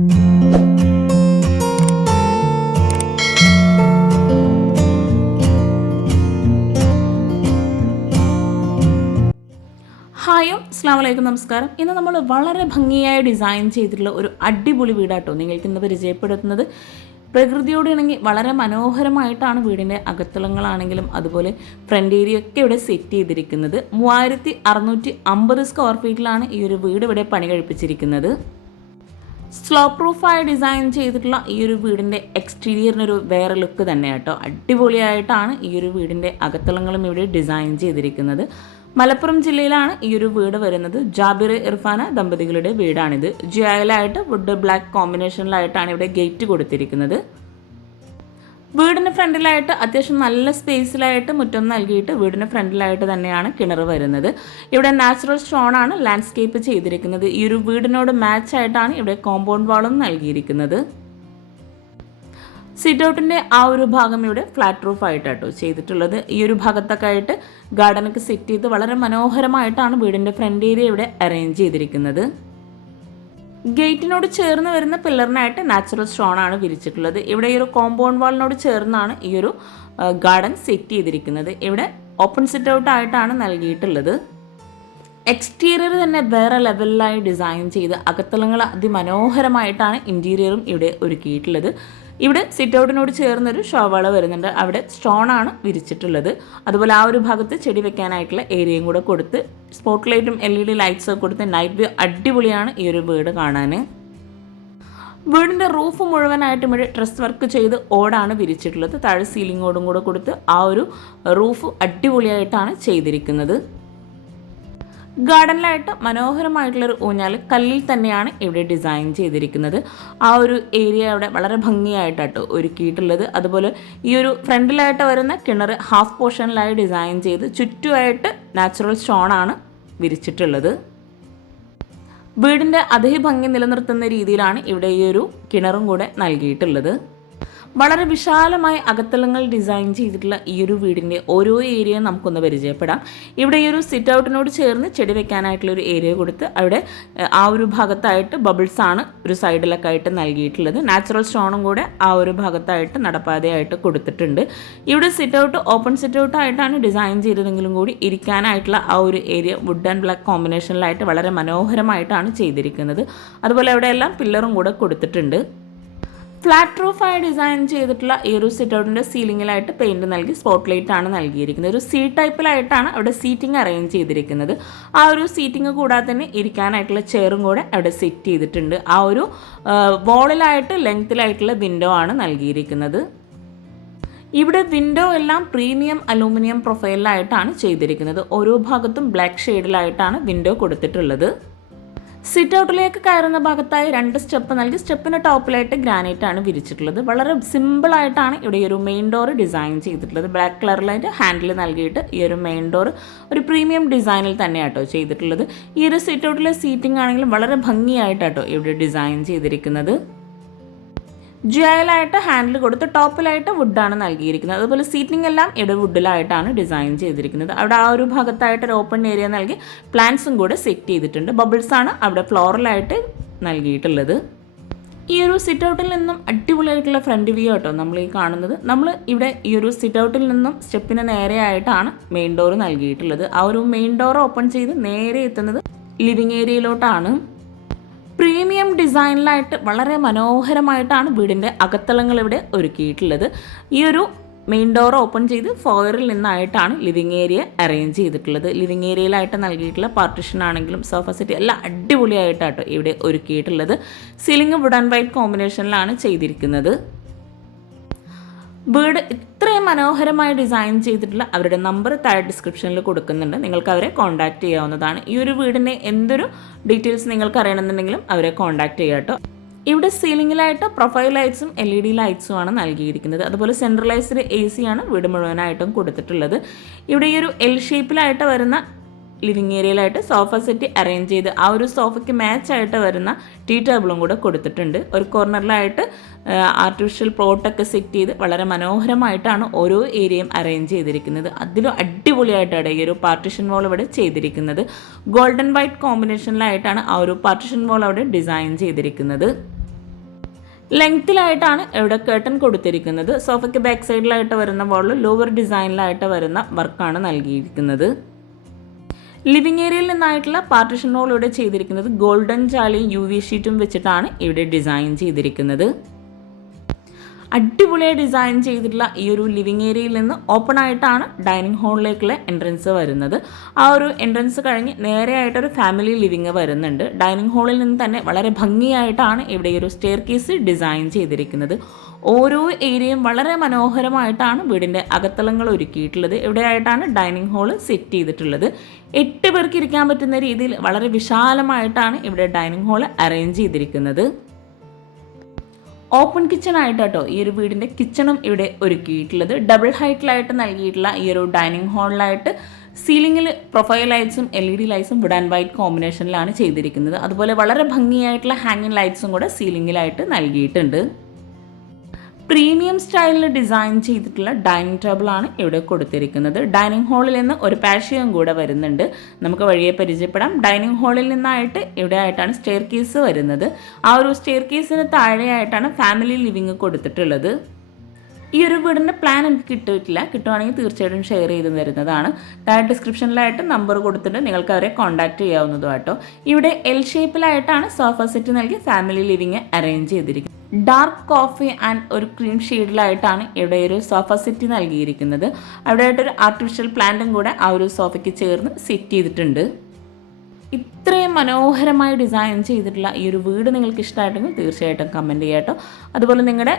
ഹായോ അസ്സാം വലൈക്കും നമസ്കാരം. ഇന്ന് നമ്മൾ വളരെ ഭംഗിയായ ഡിസൈൻ ചെയ്തിട്ടുള്ള ഒരു അടിപൊളി വീടാട്ടോ നിങ്ങൾക്ക് ഇന്ന് പരിചയപ്പെടുത്തുന്നത്. പ്രകൃതിയോട് ഇണങ്ങി വളരെ മനോഹരമായിട്ടാണ് വീടിന്റെ അകത്തളങ്ങളാണെങ്കിലും അതുപോലെ ഫ്രണ്ട് ഏരിയ ഒക്കെ ഇവിടെ സെറ്റ് ചെയ്തിരിക്കുന്നത്. മൂവായിരത്തി അറുന്നൂറ്റി അമ്പത് സ്ക്വയർ ഫീറ്റിലാണ് ഈ ഒരു വീട് ഇവിടെ പണി കഴിപ്പിച്ചിരിക്കുന്നത്. സ്ലോ പ്രൂഫായി ഡിസൈൻ ചെയ്തിട്ടുള്ള ഈ ഒരു വീടിന്റെ എക്സ്റ്റീരിയറിനൊരു വേറെ ലുക്ക് തന്നെ കേട്ടോ അടിപൊളിയായിട്ടാണ് ഈ ഒരു വീടിന്റെ അകത്തളങ്ങളും ഇവിടെ ഡിസൈൻ ചെയ്തിരിക്കുന്നത്. മലപ്പുറം ജില്ലയിലാണ് ഈ ഒരു വീട് വരുന്നത്. ജാബിർ ഇർഫാന ദമ്പതികളുടെ വീടാണിത്. ജിയായിലായിട്ട് വുഡ് ബ്ലാക്ക് കോമ്പിനേഷനിലായിട്ടാണ് ഇവിടെ ഗേറ്റ് കൊടുത്തിരിക്കുന്നത്. വീടിന് ഫ്രണ്ടിലായിട്ട് അത്യാവശ്യം നല്ല സ്പേസിലായിട്ട് മുറ്റം നൽകിയിട്ട് വീടിന് ഫ്രണ്ടിലായിട്ട് തന്നെയാണ് കിണർ വരുന്നത്. ഇവിടെ നാച്ചുറൽ സ്റ്റോൺ ആണ് ലാൻഡ്സ്കേപ്പ് ചെയ്തിരിക്കുന്നത്. ഈ ഒരു വീടിനോട് മാച്ച് ആയിട്ടാണ് ഇവിടെ കോമ്പൗണ്ട് വാളും നൽകിയിരിക്കുന്നത്. സിറ്റ് ഔട്ടിന്റെ ആ ഒരു ഭാഗം ഇവിടെ ഫ്ലാറ്റ് റൂഫ് ആയിട്ടാട്ടോ ചെയ്തിട്ടുള്ളത്. ഈ ഒരു ഭാഗത്തൊക്കെ ആയിട്ട് ഗാർഡനൊക്കെ സെറ്റ് ചെയ്ത് വളരെ മനോഹരമായിട്ടാണ് വീടിന്റെ ഫ്രണ്ട് ഏരിയ ഇവിടെ അറേഞ്ച് ചെയ്തിരിക്കുന്നത്. ഗേറ്റിനോട് ചേർന്ന് വരുന്ന പില്ലറിനായിട്ട് നാച്ചുറൽ സ്റ്റോൺ ആണ് വിരിച്ചിട്ടുള്ളത്. ഇവിടെ ഈ ഒരു കോമ്പൗണ്ട് വാളിനോട് ചേർന്നാണ് ഈ ഒരു ഗാർഡൻ സെറ്റ് ചെയ്തിരിക്കുന്നത്. ഇവിടെ ഓപ്പൺ സിറ്റ് ഔട്ട് ആയിട്ടാണ് നൽകിയിട്ടുള്ളത്. എക്സ്റ്റീരിയർ തന്നെ വേറെ ലെവലിലായി ഡിസൈൻ ചെയ്ത് അകത്തളങ്ങൾ അതിമനോഹരമായിട്ടാണ് ഇന്റീരിയറും ഇവിടെ ഒരുക്കിയിട്ടുള്ളത്. ഇവിടെ സിറ്റ് ഔട്ടിനോട് ചേർന്നൊരു ഷോവാള വരുന്നുണ്ട്. അവിടെ സ്റ്റോൺ ആണ് വിരിച്ചിട്ടുള്ളത്. അതുപോലെ ആ ഒരു ഭാഗത്ത് ചെടി വെക്കാനായിട്ടുള്ള ഏരിയയും കൂടെ കൊടുത്ത് സ്പോട്ട് ലൈറ്റും എൽ ഇ ഡി ലൈറ്റ്സൊക്കെ കൊടുത്ത് നൈറ്റ് വ്യൂ അടിപൊളിയാണ് ഈ ഒരു വീട് കാണാൻ വീടിന്റെ റൂഫ് മുഴുവനായിട്ടും ഇവിടെ ഡ്രസ് വർക്ക് ചെയ്ത് ഓടാണ് വിരിച്ചിട്ടുള്ളത്. താഴെ സീലിംഗ് ഓടും കൂടെ കൊടുത്ത് ആ ഒരു റൂഫ് അടിപൊളിയായിട്ടാണ് ചെയ്തിരിക്കുന്നത്. ഗാർഡനിലായിട്ട് മനോഹരമായിട്ടുള്ളൊരു ഊഞ്ഞാൽ കല്ലിൽ തന്നെയാണ് ഇവിടെ ഡിസൈൻ ചെയ്തിരിക്കുന്നത്. ആ ഒരു ഏരിയ അവിടെ വളരെ ഭംഗിയായിട്ടാണ് ഒരുക്കിയിട്ടുള്ളത്. അതുപോലെ ഈ ഒരു ഫ്രണ്ടിലായിട്ട് വരുന്ന കിണർ ഹാഫ് പോർഷനിലായി ഡിസൈൻ ചെയ്ത് ചുറ്റുമായിട്ട് നാച്ചുറൽ സ്റ്റോണാണ് വിരിച്ചിട്ടുള്ളത്. വീടിന്റെ അതേ ഭംഗി നിലനിർത്തുന്ന രീതിയിലാണ് ഇവിടെ ഈ ഒരു കിണറും കൂടെ നൽകിയിട്ടുള്ളത്. വളരെ വിശാലമായ അകത്തളങ്ങൾ ഡിസൈൻ ചെയ്തിട്ടുള്ള ഈ ഒരു വീടിന്റെ ഓരോ ഏരിയയും നമുക്കൊന്ന് പരിചയപ്പെടാം. ഇവിടെ ഈ ഒരു സിറ്റ് ഔട്ടിനോട് ചേർന്ന് ചെടി വെക്കാനായിട്ടുള്ള ഒരു ഏരിയ കൊടുത്ത് അവിടെ ആ ഒരു ഭാഗത്തായിട്ട് ബബിൾസ് ആണ് ഒരു സൈഡിലൊക്കെ ആയിട്ട് നൽകിയിട്ടുള്ളത്. നാച്ചുറൽ സ്റ്റോണും കൂടെ ആ ഒരു ഭാഗത്തായിട്ട് നടപ്പാതയായിട്ട് കൊടുത്തിട്ടുണ്ട്. ഇവിടെ sit out open sit out ആയിട്ടാണ് ഡിസൈൻ ചെയ്തതെങ്കിലും കൂടി ഇരിക്കാനായിട്ടുള്ള ആ ഒരു ഏരിയ വുഡ് ആൻഡ് ബ്ലാക്ക് കോമ്പിനേഷനിലായിട്ട് വളരെ മനോഹരമായിട്ടാണ് ചെയ്തിരിക്കുന്നത്. അതുപോലെ അവിടെ എല്ലാം പില്ലറും കൂടെ കൊടുത്തിട്ടുണ്ട്. ഫ്ലാറ്റ് റൂഫായി ഡിസൈൻ ചെയ്തിട്ടുള്ള ഈ ഒരു സിറ്റ് ഔട്ടിന്റെ സീലിങ്ങിലായിട്ട് പെയിന്റ് നൽകി സ്പോട്ട് ലൈറ്റ് ആണ് നൽകിയിരിക്കുന്നത്. ഒരു സീ ടൈപ്പിലായിട്ടാണ് അവിടെ സീറ്റിംഗ് അറേഞ്ച് ചെയ്തിരിക്കുന്നത്. ആ ഒരു സീറ്റിംഗ് കൂടാതെ തന്നെ ഇരിക്കാനായിട്ടുള്ള ചെയറും കൂടെ അവിടെ സെറ്റ് ചെയ്തിട്ടുണ്ട്. ആ ഒരു വോളിലായിട്ട് ലെങ്ത്തിലായിട്ടുള്ള വിൻഡോ ആണ് നൽകിയിരിക്കുന്നത്. ഇവിടെ വിൻഡോ എല്ലാം പ്രീമിയം അലൂമിനിയം പ്രൊഫൈലിലായിട്ടാണ് ചെയ്തിരിക്കുന്നത്. ഓരോ ഭാഗത്തും ബ്ലാക്ക് ഷെയ്ഡിലായിട്ടാണ് വിൻഡോ കൊടുത്തിട്ടുള്ളത്. സിറ്റ് ഔട്ടിലേക്ക് കയറുന്ന ഭാഗത്തായി രണ്ട് സ്റ്റെപ്പ് നൽകി. സ്റ്റെപ്പിന് ടോപ്പിലായിട്ട് ഗ്രാനൈറ്റ് ആണ് വിരിച്ചിട്ടുള്ളത്. വളരെ സിമ്പിൾ ആയിട്ടാണ് ഇവിടെ ഈ ഒരു മെയിൻ ഡോർ ഡിസൈൻ ചെയ്തിട്ടുള്ളത്. ബ്ലാക്ക് കളറിലായിട്ട് ഹാൻഡിൽ നൽകിയിട്ട് ഈ ഒരു മെയിൻ ഡോർ ഒരു പ്രീമിയം ഡിസൈനിൽ തന്നെയാട്ടോ ചെയ്തിട്ടുള്ളത്. ഈ ഒരു സിറ്റ് ഔട്ടിലെ സീറ്റിംഗ് ആണെങ്കിലും വളരെ ഭംഗിയായിട്ടാട്ടോ ഇവിടെ ഡിസൈൻ ചെയ്തിരിക്കുന്നത്. ജിയലായിട്ട് ഹാൻഡിൽ കൊടുത്ത് ടോപ്പിലായിട്ട് വുഡാണ് നൽകിയിരിക്കുന്നത്. അതുപോലെ സീറ്റിംഗ് എല്ലാം ഇവിടെ വുഡിലായിട്ടാണ് ഡിസൈൻ ചെയ്തിരിക്കുന്നത്. അവിടെ ആ ഒരു ഭാഗത്തായിട്ട് ഒരു ഓപ്പൺ ഏരിയ നൽകി പ്ലാന്റ്സും കൂടെ സെറ്റ് ചെയ്തിട്ടുണ്ട്. ബബിൾസ് ആണ് അവിടെ ഫ്ലോറലായിട്ട് നൽകിയിട്ടുള്ളത്. ഈ ഒരു സിറ്റ് ഔട്ടിൽ നിന്നും അടിപൊളിയായിട്ടുള്ള ഫ്രണ്ട് വ്യൂ കേട്ടോ നമ്മൾ ഈ കാണുന്നത്. നമ്മൾ ഇവിടെ ഈ ഒരു സിറ്റ് ഔട്ടിൽ നിന്നും സ്റ്റെപ്പിന് നേരെയായിട്ടാണ് മെയിൻ ഡോർ നൽകിയിട്ടുള്ളത്. ആ ഒരു മെയിൻ ഡോർ ഓപ്പൺ ചെയ്ത് നേരെ എത്തുന്നത് ലിവിങ് ഏരിയയിലോട്ടാണ് പ്രീമിയം ഡിസൈനിലായിട്ട് വളരെ മനോഹരമായിട്ടാണ് വീടിന്റെ അകത്തളങ്ങൾ ഇവിടെ ഒരുക്കിയിട്ടുള്ളത്. ഈ ഒരു മെയിൻ ഡോർ ഓപ്പൺ ചെയ്ത് ഫോയറിൽ നിന്നായിട്ടാണ് ലിവിങ് ഏരിയ അറേഞ്ച് ചെയ്തിട്ടുള്ളത്. ലിവിങ് ഏരിയയിലായിട്ട് നൽകിയിട്ടുള്ള പാർട്ടിഷൻ ആണെങ്കിലും സോഫ സെറ്റ് എല്ലാം അടിപൊളിയായിട്ടാട്ടോ ഇവിടെ ഒരുക്കിയിട്ടുള്ളത്. സീലിംഗ് വുഡ് ആൻഡ് വൈറ്റ് കോമ്പിനേഷനിലാണ് ചെയ്തിരിക്കുന്നത്. വീട് ഇത്രയും മനോഹരമായി ഡിസൈൻ ചെയ്തിട്ടുള്ള അവരുടെ നമ്പർ താഴെ ഡിസ്ക്രിപ്ഷനിൽ കൊടുക്കുന്നുണ്ട്. നിങ്ങൾക്ക് അവരെ കോൺടാക്റ്റ് ചെയ്യാവുന്നതാണ്. ഈ ഒരു വീടിന്റെ എന്തൊരു ഡീറ്റെയിൽസ് നിങ്ങൾക്ക് അറിയണമെന്നുണ്ടെങ്കിലും അവരെ കോൺടാക്റ്റ് ചെയ്യാം കേട്ടോ. ഇവിടെ സീലിംഗിലായിട്ട് പ്രൊഫൈൽ ലൈറ്റ്സും എൽ ഇ ഡി ലൈറ്റ്സും ആണ് നൽകിയിരിക്കുന്നത്. അതുപോലെ സെൻട്രലൈസ്ഡ് എ സി ആണ് വീട് മുഴുവനായിട്ടും കൊടുത്തിട്ടുള്ളത്. ഇവിടെ ഈ ഒരു എൽ ഷേപ്പിലായിട്ട് വരുന്ന ലിവിങ് ഏരിയയിലായിട്ട് സോഫ സെറ്റ് അറേഞ്ച് ചെയ്ത് ആ ഒരു സോഫയ്ക്ക് മാച്ച് ആയിട്ട് വരുന്ന ടീ ടേബിളും കൂടെ കൊടുത്തിട്ടുണ്ട്. ഒരു കോർണറിലായിട്ട് ആർട്ടിഫിഷ്യൽ പ്ലോട്ടൊക്കെ സെറ്റ് ചെയ്ത് വളരെ മനോഹരമായിട്ടാണ് ഓരോ ഏരിയയും അറേഞ്ച് ചെയ്തിരിക്കുന്നത്. അതിലും അടിപൊളിയായിട്ടാണ് ഈ ഒരു പാർട്ടിഷൻ വാൾ ഇവിടെ ചെയ്തിരിക്കുന്നത്. ഗോൾഡൻ വൈറ്റ് കോമ്പിനേഷനിലായിട്ടാണ് ആ ഒരു പാർട്ടിഷൻ വാൾ അവിടെ ഡിസൈൻ ചെയ്തിരിക്കുന്നത്. ലെങ്ത്തിലായിട്ടാണ് ഇവിടെ കേട്ടൺ കൊടുത്തിരിക്കുന്നത്. സോഫയ്ക്ക് ബാക്ക് സൈഡിലായിട്ട് വരുന്ന വോളിൽ ലോവർ ഡിസൈനിലായിട്ട് വരുന്ന വർക്കാണ് നൽകിയിരിക്കുന്നത്. ലിവിങ് ഏരിയയിൽ നിന്നായിട്ടുള്ള പാർട്ടിഷൻ റോൾ ഇവിടെ ചെയ്തിരിക്കുന്നത് ഗോൾഡൻ ചാലിയും യു വി ഷീറ്റും വെച്ചിട്ടാണ് ഇവിടെ ഡിസൈൻ ചെയ്തിരിക്കുന്നത്. അടിപൊളിയായി ഡിസൈൻ ചെയ്തിട്ടുള്ള ഈ ഒരു ലിവിങ് ഏരിയയിൽ നിന്ന് ഓപ്പൺ ആയിട്ടാണ് ഡൈനിങ് ഹാളിലേക്കുള്ള എൻട്രൻസ് വരുന്നത്. ആ ഒരു എൻട്രൻസ് കഴിഞ്ഞ് നേരെയായിട്ടൊരു ഫാമിലി ലിവിങ് വരുന്നുണ്ട്. ഡൈനിങ് ഹാളിൽ നിന്ന് തന്നെ വളരെ ഭംഗിയായിട്ടാണ് ഇവിടെ ഈ ഒരു സ്റ്റെയർ കേസ് ഡിസൈൻ ചെയ്തിരിക്കുന്നത്. ഓരോ ഏരിയയും വളരെ മനോഹരമായിട്ടാണ് വീടിന്റെ അകത്തളങ്ങൾ ഒരുക്കിയിട്ടുള്ളത്. ഇവിടെയായിട്ടാണ് ഡൈനിങ് ഹാൾ സെറ്റ് ചെയ്തിട്ടുള്ളത്. എട്ട് പേർക്ക് ഇരിക്കാൻ പറ്റുന്ന രീതിയിൽ വളരെ വിശാലമായിട്ടാണ് ഇവിടെ ഡൈനിങ് ഹാൾ അറേഞ്ച് ചെയ്തിരിക്കുന്നത്. ഓപ്പൺ കിച്ചൺ ആയിട്ട് കേട്ടോ ഈ ഒരു വീടിന്റെ കിച്ചണും ഇവിടെ ഒരുക്കിയിട്ടുള്ളത്. ഡബിൾ ഹൈറ്റിലായിട്ട് നൽകിയിട്ടുള്ള ഈ ഒരു ഡൈനിങ് ഹാളിലായിട്ട് സീലിംഗിൽ പ്രൊഫൈൽ ലൈറ്റ്സും എൽ ഇ ഡി ലൈറ്റ്സും വുഡ് ആൻഡ് വൈറ്റ് കോമ്പിനേഷനിലാണ് ചെയ്തിരിക്കുന്നത്. അതുപോലെ വളരെ ഭംഗിയായിട്ടുള്ള ഹാങ്ങിങ് ലൈറ്റ്സും കൂടെ സീലിംഗിലായിട്ട് നൽകിയിട്ടുണ്ട്. പ്രീമിയം സ്റ്റൈലിൽ ഡിസൈൻ ചെയ്തിട്ടുള്ള ഡൈനിങ് ടേബിളാണ് ഇവിടെ കൊടുത്തിരിക്കുന്നത്. ഡൈനിങ് ഹാളിൽ നിന്ന് ഒരു പാഷയും കൂടെ വരുന്നുണ്ട്. നമുക്ക് വഴിയെ പരിചയപ്പെടാം. ഡൈനിങ് ഹാളിൽ നിന്നായിട്ട് ഇവിടെ ആയിട്ടാണ് സ്റ്റെയർ കേസ് വരുന്നത്. ആ ഒരു സ്റ്റെയർ കേസിന് താഴെയായിട്ടാണ് ഫാമിലി ലിവിങ് കൊടുത്തിട്ടുള്ളത്. ഈ ഒരു വീടിന്റെ പ്ലാൻ എനിക്ക് കിട്ടിയിട്ടില്ല. കിട്ടുവാണെങ്കിൽ തീർച്ചയായിട്ടും ഷെയർ ചെയ്ത് തരുന്നതാണ്. താഴെ ഡിസ്ക്രിപ്ഷനിലായിട്ട് നമ്പർ കൊടുത്തിട്ട് നിങ്ങൾക്ക് അവരെ കോൺടാക്ട് ചെയ്യാവുന്നതും കേട്ടോ ഇവിടെ എൽ ഷേപ്പിലായിട്ടാണ് സോഫ സെറ്റ് നൽകി ഫാമിലി ലിവിങ് അറേഞ്ച് ചെയ്തിരിക്കുന്നത്. ഡാർക്ക് കോഫി ആൻഡ് ഒരു ക്രീം ഷെയ്ഡിലായിട്ടാണ് ഇവിടെ ഒരു സോഫ സെറ്റ് നൽകിയിരിക്കുന്നത്. അവിടെ ആയിട്ടൊരു ആർട്ടിഫിഷ്യൽ പ്ലാന്റും കൂടെ ആ ഒരു സോഫയ്ക്ക് ചേർന്ന് സെറ്റ് ചെയ്തിട്ടുണ്ട്. ഇത്രയും മനോഹരമായി ഡിസൈൻ ചെയ്തിട്ടുള്ള ഈ ഒരു വീട് നിങ്ങൾക്ക് ഇഷ്ടമായിട്ടെങ്കിൽ തീർച്ചയായിട്ടും കമന്റ് ചെയ്യാട്ടോ അതുപോലെ നിങ്ങളുടെ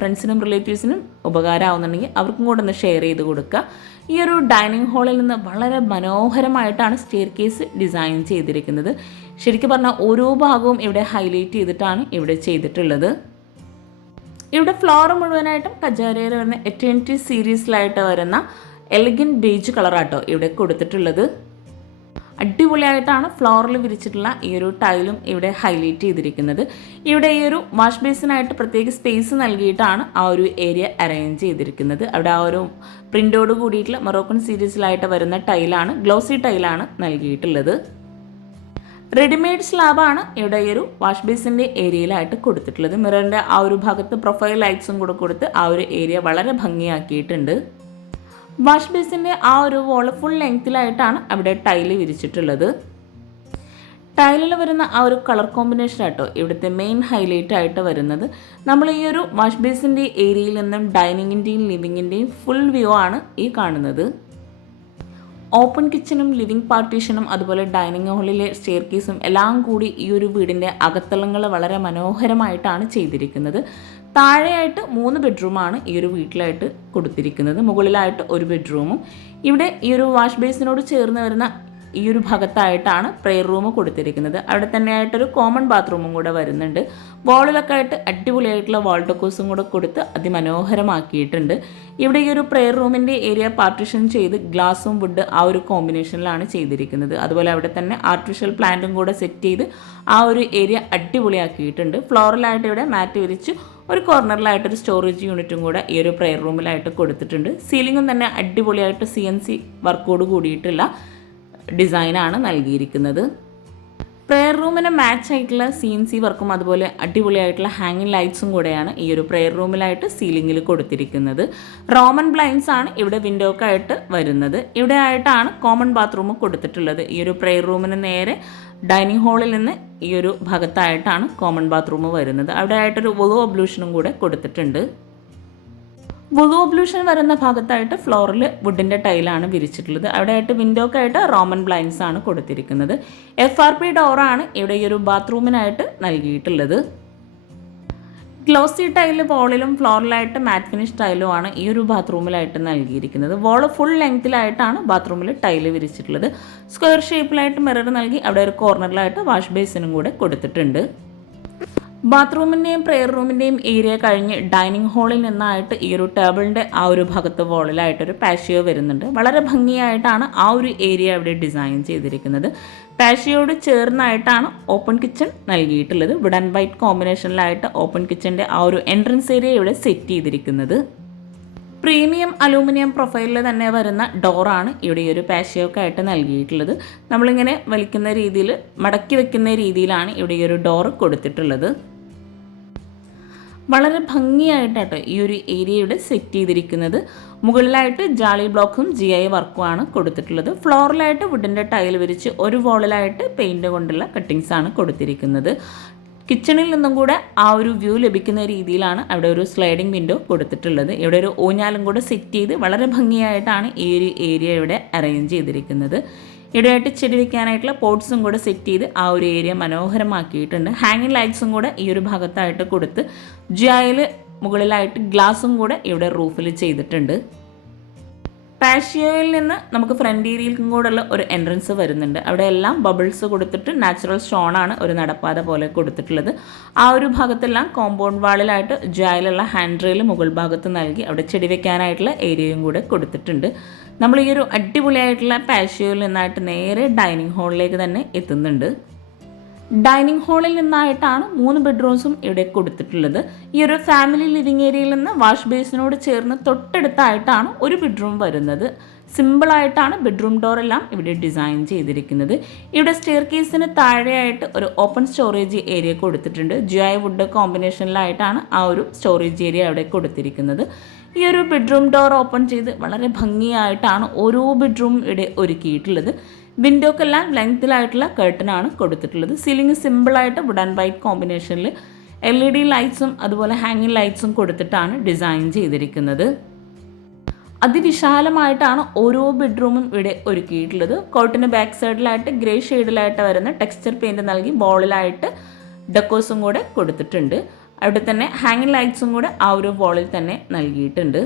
ഫ്രണ്ട്സിനും റിലേറ്റീവ്സിനും ഉപകാരമാവുന്നുണ്ടെങ്കിൽ അവർക്കും കൂടെ ഒന്ന് ഷെയർ ചെയ്ത് കൊടുക്കുക. ഈ ഒരു ഡൈനിങ് ഹാളിൽ നിന്ന് വളരെ മനോഹരമായിട്ടാണ് സ്റ്റെയർ കേസ് ഡിസൈൻ ചെയ്തിരിക്കുന്നത്. ശരിക്കും പറഞ്ഞാൽ ഓരോ ഭാഗവും ഇവിടെ ഹൈലൈറ്റ് ചെയ്തിട്ടാണ് ഇവിടെ ചെയ്തിട്ടുള്ളത്. ഇവിടെ ഫ്ലോർ മുഴുവനായിട്ടും കജാരയിൽ വരുന്ന എറ്റേണിറ്റി സീരീസിലായിട്ട് വരുന്ന എലഗൻ ബേജ് കളറാട്ടോ ഇവിടെ കൊടുത്തിട്ടുള്ളത്. അടിപൊളിയായിട്ടാണ് ഫ്ലോറിൽ വിരിച്ചിട്ടുള്ള ഈ ഒരു ടൈലും ഇവിടെ ഹൈലൈറ്റ് ചെയ്തിരിക്കുന്നത്. ഇവിടെ ഈ ഒരു വാഷ് ബേസിനായിട്ട് പ്രത്യേക സ്പേസ് നൽകിയിട്ടാണ് ആ ഒരു ഏരിയ അറേഞ്ച് ചെയ്തിരിക്കുന്നത്. അവിടെ ആ ഒരു പ്രിന്റോട് കൂടിയിട്ടുള്ള മൊറോക്കൺ സീരീസിലായിട്ട് വരുന്ന ടൈലാണ് ഗ്ലോസി ടൈലാണ് നൽകിയിട്ടുള്ളത്. റെഡിമെയ്ഡ് സ്ലാബാണ് ഇവിടെ ഈ ഒരു വാഷ് ബേസിന്റെ ഏരിയയിലായിട്ട് കൊടുത്തിട്ടുള്ളത്. മിററിന്റെ ആ ഒരു ഭാഗത്ത് പ്രൊഫൈൽ ലൈറ്റ്സും കൂടെ കൊടുത്ത് ആ ഒരു ഏരിയ വളരെ ഭംഗിയാക്കിയിട്ടുണ്ട്. വാഷ് ബേസിന്റെ ആ ഒരു വോൾ ഫുൾ ലെങ്ത്തിലായിട്ടാണ് അവിടെ ടൈൽ വിരിച്ചിട്ടുള്ളത്. ടൈലിൽ വരുന്ന ആ ഒരു കളർ കോമ്പിനേഷൻ ആട്ടോ ഇവിടുത്തെ മെയിൻ ഹൈലൈറ്റ് ആയിട്ട് വരുന്നത്. നമ്മൾ ഈ ഒരു വാഷ് ബേസിന്റെ ഏരിയയിൽ നിന്നും ഡൈനിങ്ങിന്റെയും ലിവിങ്ങിന്റെയും ഫുൾ വ്യൂ ആണ് ഈ കാണുന്നത്. ഓപ്പൺ കിച്ചണും ലിവിംഗ് പാർട്ടീഷനും അതുപോലെ ഡൈനിങ് ഹാളിലെ സ്റ്റെയർ കേസും എല്ലാം കൂടി ഈ ഒരു വീടിന്റെ അകത്തളങ്ങൾ വളരെ മനോഹരമായിട്ടാണ് ചെയ്തിരിക്കുന്നത്. താഴെയായിട്ട് മൂന്ന് ബെഡ്റൂമാണ് ഈ ഒരു വീട്ടിലായിട്ട് കൊടുത്തിരിക്കുന്നത്. മുകളിലായിട്ട് ഒരു ബെഡ്റൂമും. ഇവിടെ ഈ ഒരു വാഷ് ബേസിനോട് ചേർന്ന് വരുന്ന ഈ ഒരു ഭാഗത്തായിട്ടാണ് പ്രെയർ റൂം കൊടുത്തിരിക്കുന്നത്. അവിടെ തന്നെ ആയിട്ടൊരു കോമൺ ബാത്റൂമും കൂടെ വരുന്നുണ്ട്. വാളിലൊക്കെ ആയിട്ട് അടിപൊളിയായിട്ടുള്ള വാൾ ഡെക്കോസും കൂടെ കൊടുത്ത് അതിമനോഹരമാക്കിയിട്ടുണ്ട്. ഇവിടെ ഈ ഒരു പ്രെയർ റൂമിന്റെ ഏരിയ പാർട്ടിഷൻ ചെയ്ത് ഗ്ലാസും വുഡ് ആ ഒരു കോമ്പിനേഷനിലാണ് ചെയ്തിരിക്കുന്നത്. അതുപോലെ അവിടെ തന്നെ ആർട്ടിഫിഷ്യൽ പ്ലാന്റും കൂടെ സെറ്റ് ചെയ്ത് ആ ഒരു ഏരിയ അടിപൊളിയാക്കിയിട്ടുണ്ട്. ഫ്ലോറിലായിട്ട് ഇവിടെ മാറ്റ് വിരിച്ച് ഒരു കോർണറിലായിട്ട് ഒരു സ്റ്റോറേജ് യൂണിറ്റും കൂടെ ഈ ഒരു പ്രെയർ റൂമിലായിട്ട് കൊടുത്തിട്ടുണ്ട്. സീലിംഗും തന്നെ അടിപൊളിയായിട്ട് സി എൻ സി വർക്കോട് കൂടിയിട്ടുള്ള ഡിസൈനാണ് നൽകിയിരിക്കുന്നത്. പ്രെയർ റൂമിന് മാച്ച് ആയിട്ടുള്ള സി എൻ സി വർക്കും അതുപോലെ അടിപൊളിയായിട്ടുള്ള ഹാങ്ങിങ് ലൈറ്റ്സും കൂടെയാണ് ഈ ഒരു പ്രെയർ റൂമിലായിട്ട് സീലിംഗിൽ കൊടുത്തിരിക്കുന്നത്. റോമൻ ബ്ലൈൻസ് ആണ് ഇവിടെ വിൻഡോക്കായിട്ട് വരുന്നത്. ഇവിടെ ആയിട്ടാണ് കോമൺ ബാത്റൂം കൊടുത്തിട്ടുള്ളത്. ഈ ഒരു പ്രെയർ റൂമിന് നേരെ ഡൈനിങ് ഹാളിൽ നിന്ന് ഈ ഒരു ഭാഗത്തായിട്ടാണ് കോമൺ ബാത്റൂം വരുന്നത്. അവിടെ ആയിട്ടൊരു വൊളു അബ്ലൂഷനും കൂടെ കൊടുത്തിട്ടുണ്ട്. വുളു ഒബ്ലൂഷൻ വരുന്ന ഭാഗത്തായിട്ട് ഫ്ലോറിൽ വുഡിന്റെ ടൈലാണ് വിരിച്ചിട്ടുള്ളത്. അവിടെ ആയിട്ട് വിൻഡോക്കായിട്ട് റോമൻ ബ്ലൈൻസ് ആണ് കൊടുത്തിരിക്കുന്നത്. എഫ് ആർ പി ഡോറാണ് ഇവിടെ ഈ ഒരു ബാത്റൂമിനായിട്ട് നൽകിയിട്ടുള്ളത്. ഗ്ലോസി ടൈൽ വോളിലും ഫ്ലോറിലായിട്ട് മാറ്റ് ഫിനിഷ് ടൈലും ആണ് ഈ ഒരു ബാത്റൂമിലായിട്ട് നൽകിയിരിക്കുന്നത്. വോൾ ഫുൾ ലെങ്ത്തിലായിട്ടാണ് ബാത്റൂമിൽ ടൈൽ വിരിച്ചിട്ടുള്ളത്. സ്ക്വയർ ഷേപ്പിലായിട്ട് മിറർ നൽകി അവിടെ ഒരു കോർണറിലായിട്ട് വാഷ് ബേസിനും കൂടെ കൊടുത്തിട്ടുണ്ട്. ബാത്റൂമിന്റെയും പ്രെയർ റൂമിന്റെയും ഏരിയ കഴിഞ്ഞ് ഡൈനിങ് ഹാളിൽ നിന്നായിട്ട് ഈ ഒരു ടേബിളിന്റെ ആ ഒരു ഭാഗത്ത് വോളിലായിട്ടൊരു പാഷിയോ വരുന്നുണ്ട്. വളരെ ഭംഗിയായിട്ടാണ് ആ ഒരു ഏരിയ ഇവിടെ ഡിസൈൻ ചെയ്തിരിക്കുന്നത്. പാഷിയോട് ചേർന്നായിട്ടാണ് ഓപ്പൺ കിച്ചൺ നൽകിയിട്ടുള്ളത്. വുഡ് ആൻഡ് വൈറ്റ് കോമ്പിനേഷനിലായിട്ട് ഓപ്പൺ കിച്ചന്റെ ആ ഒരു എൻട്രൻസ് ഏരിയ ഇവിടെ സെറ്റ് ചെയ്തിരിക്കുന്നത്. പ്രീമിയം അലൂമിനിയം പ്രൊഫൈലിൽ തന്നെ വരുന്ന ഡോറാണ് ഇവിടെ ഈ ഒരു പാഷ്യൊക്കെ ആയിട്ട് നൽകിയിട്ടുള്ളത്. നമ്മളിങ്ങനെ വലിക്കുന്ന രീതിയിൽ മടക്കി വെക്കുന്ന രീതിയിലാണ് ഇവിടെ ഈ ഒരു ഡോർ കൊടുത്തിട്ടുള്ളത്. വളരെ ഭംഗിയായിട്ടാട്ടോ ഈ ഒരു ഏരിയയുടെ സെറ്റ് ചെയ്തിരിക്കുന്നത്. മുകളിലായിട്ട് ജാളി ബ്ലോക്കും ജി ഐ വർക്കുമാണ് കൊടുത്തിട്ടുള്ളത്. ഫ്ലോറിലായിട്ട് വുഡിന്റെ ടൈൽ വിരിച്ച് ഒരു വോളിലായിട്ട് പെയിന്റ് കൊണ്ടുള്ള കട്ടിങ്സ് ആണ് കൊടുത്തിരിക്കുന്നത്. കിച്ചണിൽ നിന്നും കൂടെ ആ ഒരു വ്യൂ ലഭിക്കുന്ന രീതിയിലാണ് അവിടെ ഒരു സ്ലൈഡിംഗ് വിൻഡോ കൊടുത്തിട്ടുള്ളത്. ഇവിടെ ഒരു ഊഞ്ഞാലും കൂടെ സെറ്റ് ചെയ്ത് വളരെ ഭംഗിയായിട്ടാണ് ഈ ഒരു ഏരിയ ഇവിടെ അറേഞ്ച് ചെയ്തിരിക്കുന്നത്. ഇവിടെയായിട്ട് ചെടി വെക്കാനായിട്ടുള്ള പോട്ട്സും കൂടെ സെറ്റ് ചെയ്ത് ആ ഒരു ഏരിയ മനോഹരമാക്കിയിട്ടുണ്ട്. ഹാങ്ങിങ് ലൈറ്റ്സും കൂടെ ഈ ഒരു ഭാഗത്തായിട്ട് കൊടുത്ത് ജിയായിൽ മുകളിലായിട്ട് ഗ്ലാസും കൂടെ ഇവിടെ റൂഫിൽ ചെയ്തിട്ടുണ്ട്. പാഷിയോയിൽ നിന്ന് നമുക്ക് ഫ്രണ്ട് ഏരിയയിലേക്കും കൂടെയുള്ള ഒരു എൻട്രൻസ് വരുന്നുണ്ട്. അവിടെ എല്ലാം ബബിൾസ് കൊടുത്തിട്ട് നാച്ചുറൽ സ്റ്റോണാണ് ഒരു നടപ്പാത പോലെ കൊടുത്തിട്ടുള്ളത്. ആ ഒരു ഭാഗത്തെല്ലാം കോമ്പൗണ്ട് വാളിലായിട്ട് ജായിലുള്ള ഹാൻഡ് റെയിൽ മുകൾ ഭാഗത്ത് നൽകി അവിടെ ചെടി വെക്കാനായിട്ടുള്ള ഏരിയയും കൂടെ കൊടുത്തിട്ടുണ്ട്. നമ്മൾ ഈ ഒരു അടിപൊളിയായിട്ടുള്ള പാഷ്യോയിൽ നിന്നായിട്ട് നേരെ ഡൈനിങ് ഹാളിലേക്ക് തന്നെ എത്തുന്നുണ്ട്. ഡൈനിങ് ഹാളിൽ നിന്നായിട്ടാണ് മൂന്ന് ബെഡ്റൂംസും ഇവിടെ കൊടുത്തിട്ടുള്ളത്. ഈ ഒരു ഫാമിലി ലിവിങ് ഏരിയയിൽ നിന്ന് വാഷ് ബേസിനോട് ചേർന്ന് തൊട്ടടുത്തായിട്ടാണ് ഒരു ബെഡ്റൂം വരുന്നത്. സിമ്പിളായിട്ടാണ് ബെഡ്റൂം ഡോർ എല്ലാം ഇവിടെ ഡിസൈൻ ചെയ്തിരിക്കുന്നത്. ഇവിടെ സ്റ്റെയർ കേസിന് താഴെയായിട്ട് ഒരു ഓപ്പൺ സ്റ്റോറേജ് ഏരിയ കൊടുത്തിട്ടുണ്ട്. ജിഐ വുഡ് കോമ്പിനേഷനിലായിട്ടാണ് ആ ഒരു സ്റ്റോറേജ് ഏരിയ അവിടെ കൊടുത്തിരിക്കുന്നത്. ഈ ഒരു ബെഡ്റൂം ഡോർ ഓപ്പൺ ചെയ്ത് വളരെ ഭംഗിയായിട്ടാണ് ഓരോ ബെഡ്റൂം ഇവിടെ ഒരുക്കിയിട്ടുള്ളത്. വിൻഡോക്കെല്ലാം ലെങ്ത്തിലായിട്ടുള്ള കേട്ടനാണ് കൊടുത്തിട്ടുള്ളത്. സീലിംഗ് സിമ്പിളായിട്ട് വുഡ് ആൻഡ് വൈറ്റ് കോമ്പിനേഷനിൽ എൽ ഇ ഡി ലൈറ്റ്സും അതുപോലെ ഹാങ്ങിങ് ലൈറ്റ്സും കൊടുത്തിട്ടാണ് ഡിസൈൻ ചെയ്തിരിക്കുന്നത്. അതിവിശാലമായിട്ടാണ് ഓരോ ബെഡ്റൂമും ഇവിടെ ഒരുക്കിയിട്ടുള്ളത്. കോട്ടിന് ബാക്ക് സൈഡിലായിട്ട് ഗ്രേ ഷെയ്ഡിലായിട്ട് വരുന്ന ടെക്സ്ചർ പെയിന്റ് നൽകി ബോളിലായിട്ട് ഡെക്കോസും കൂടെ കൊടുത്തിട്ടുണ്ട്. അവിടെ തന്നെ ഹാങ്ങിങ് ലൈറ്റ്സും കൂടെ ആ ഒരു വോളിൽ തന്നെ നൽകിയിട്ടുണ്ട്.